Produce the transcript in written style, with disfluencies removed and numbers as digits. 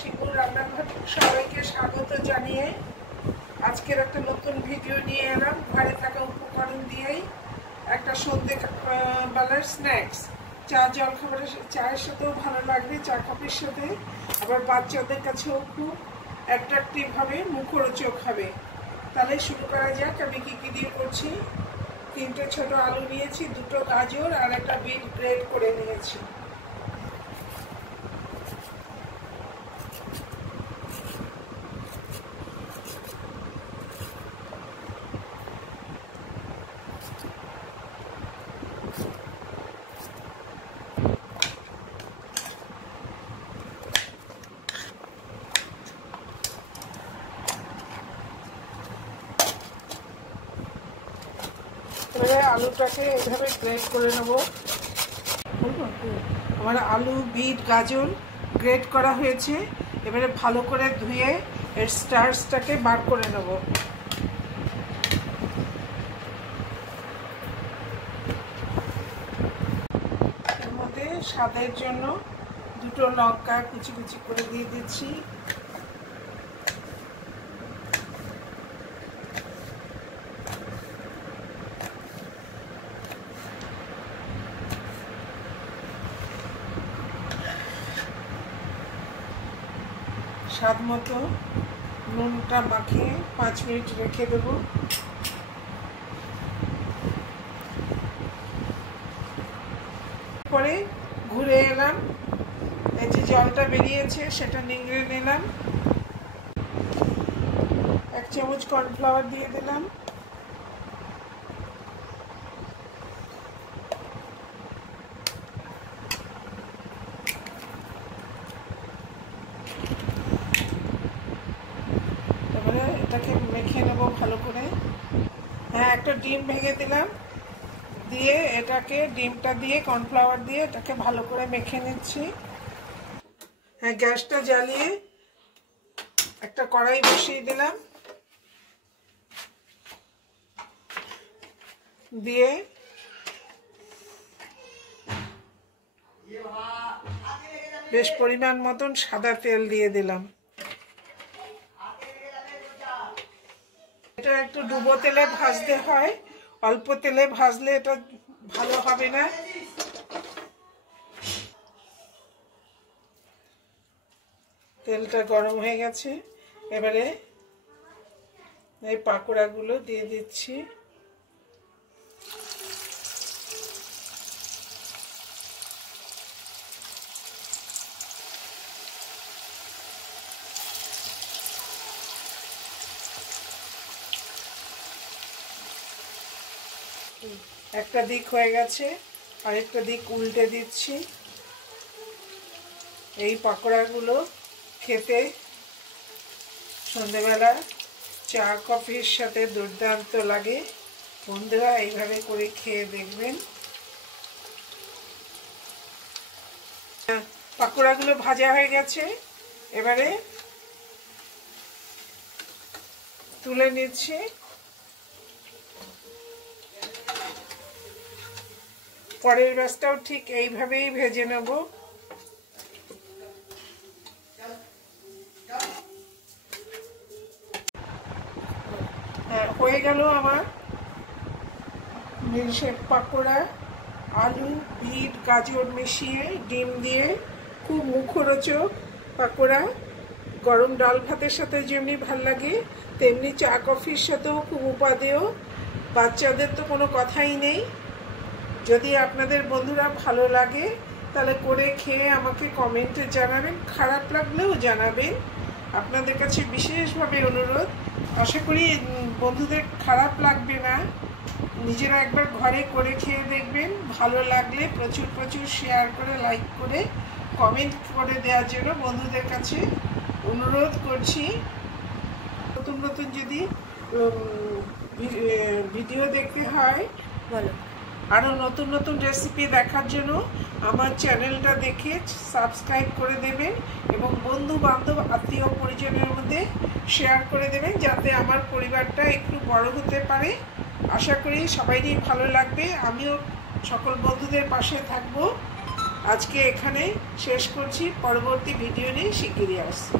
শিমুল রান্নাঘর সবাইকে স্বাগত জানিয়ে আজকের একটা নতুন ভিডিও নিয়ে এলাম। ঘরে থাকা উপকরণ দিয়েই একটা সন্ধ্যেবেলার স্ন্যাক্স, চা জলখাবারের চায়ের সাথেও ভালো লাগবে, চা কফির সাথে, আবার বাচ্চাদের কাছেও খুব অ্যাট্রাকটিভ হবে, মুখরোচক হবে। তাহলে শুরু করা যাক। আমি কী কী দিয়ে করছি। 3টে ছোট আলু নিয়েছি, 2টো গাজর আর একটা বিট গ্রেট করে নিয়েছি। এবারে আলুটাকে এইভাবে গ্রেট করে নেব। আমার আলু, বিট, গাজর গ্রেট করা হয়েছে। এবারে ভালো করে ধুয়ে এর স্টার্চটাকে বার করে নেব। এর মধ্যে স্বাদের জন্য 2টো লঙ্কা কুচি কুচি করে দিয়ে দিচ্ছি। স্বাদ মতো নুনটা মাখিয়ে 5 মিনিট রেখে দেবো। পরে ঘুরে এলাম, এই যে জলটা বেরিয়েছে সেটা নিংড়ে নিলাম। 1 চামচ কর্নফ্লাওয়ার দিয়ে দিলাম। এটাকে মেখে নেব ভালো করে। হ্যাঁ, একটা ডিম ভেঙে দিলাম, দিয়ে এটাকে ডিমটা দিয়ে কর্নফ্লাওয়ার দিয়ে এটাকে ভালো করে মেখে নিচ্ছি। হ্যাঁ, গ্যাসটা জ্বালিয়ে একটা কড়াই বসিয়ে দিলাম, দিয়ে বেশ পরিমাণ মতন সাদা তেল দিয়ে দিলাম। এটা একটু ডুবো তেলে ভাজতে হয়, অল্প তেলে ভাজলে এটা ভালো হবে না। তেলটা গরম হয়ে গেছে, এবারে এই পাকোড়াগুলো দিয়ে দিচ্ছি। একটা দিক হয়ে গেছে, আরেকটা দিক উল্টে দিচ্ছি। এই পাকোড়াগুলো খেতে সন্ধ্যেবেলা চা কফির সাথে দুর্দান্ত লাগে। বন্ধুরা এইভাবে করে খেয়ে দেখবেন। পাকোড়াগুলো ভাজা হয়ে গেছে, এবারে তুলে নিচ্ছি। পরের ব্যাচটাও ঠিক এইভাবেই ভেজে নেব। হ্যাঁ, হয়ে গেল আমার মিল্কশেক পাকোড়া। আলু, বিট, গাজর মিশিয়ে ডিম দিয়ে খুব মুখরোচক পাকোড়া। গরম ডাল ভাতের সাথে যেমনি ভাল লাগে, তেমনি চা কফির সাথেও খুব উপাদেয়। বাচ্চাদের তো কোনো কথাই নেই। যদি আপনাদের বন্ধুরা ভালো লাগে তাহলে করে খেয়ে আমাকে কমেন্টে জানাবেন, খারাপ লাগলেও জানাবেন। আপনাদের কাছে বিশেষভাবে অনুরোধ, আশা করি বন্ধুদের খারাপ লাগবে না। নিজেরা একবার ঘরে করে খেয়ে দেখবেন, ভালো লাগলে প্রচুর প্রচুর শেয়ার করে, লাইক করে, কমেন্ট করে দেওয়ার জন্য বন্ধুদের কাছে অনুরোধ করছি। নতুন নতুন যদি ভিডিও দেখতে হয়, ভালো আরও নতুন নতুন রেসিপি দেখার জন্য আমার চ্যানেলটা দেখে সাবস্ক্রাইব করে দেবেন এবং বন্ধু বান্ধব আত্মীয় পরিজনের মধ্যে শেয়ার করে দেবেন, যাতে আমার পরিবারটা একটু বড় হতে পারে। আশা করি সবাইরই ভালো লাগবে। আমিও সকল বন্ধুদের পাশে থাকবো। আজকে এখানে শেষ করছি, পরবর্তী ভিডিও নিয়ে শিগগিরই আসছি।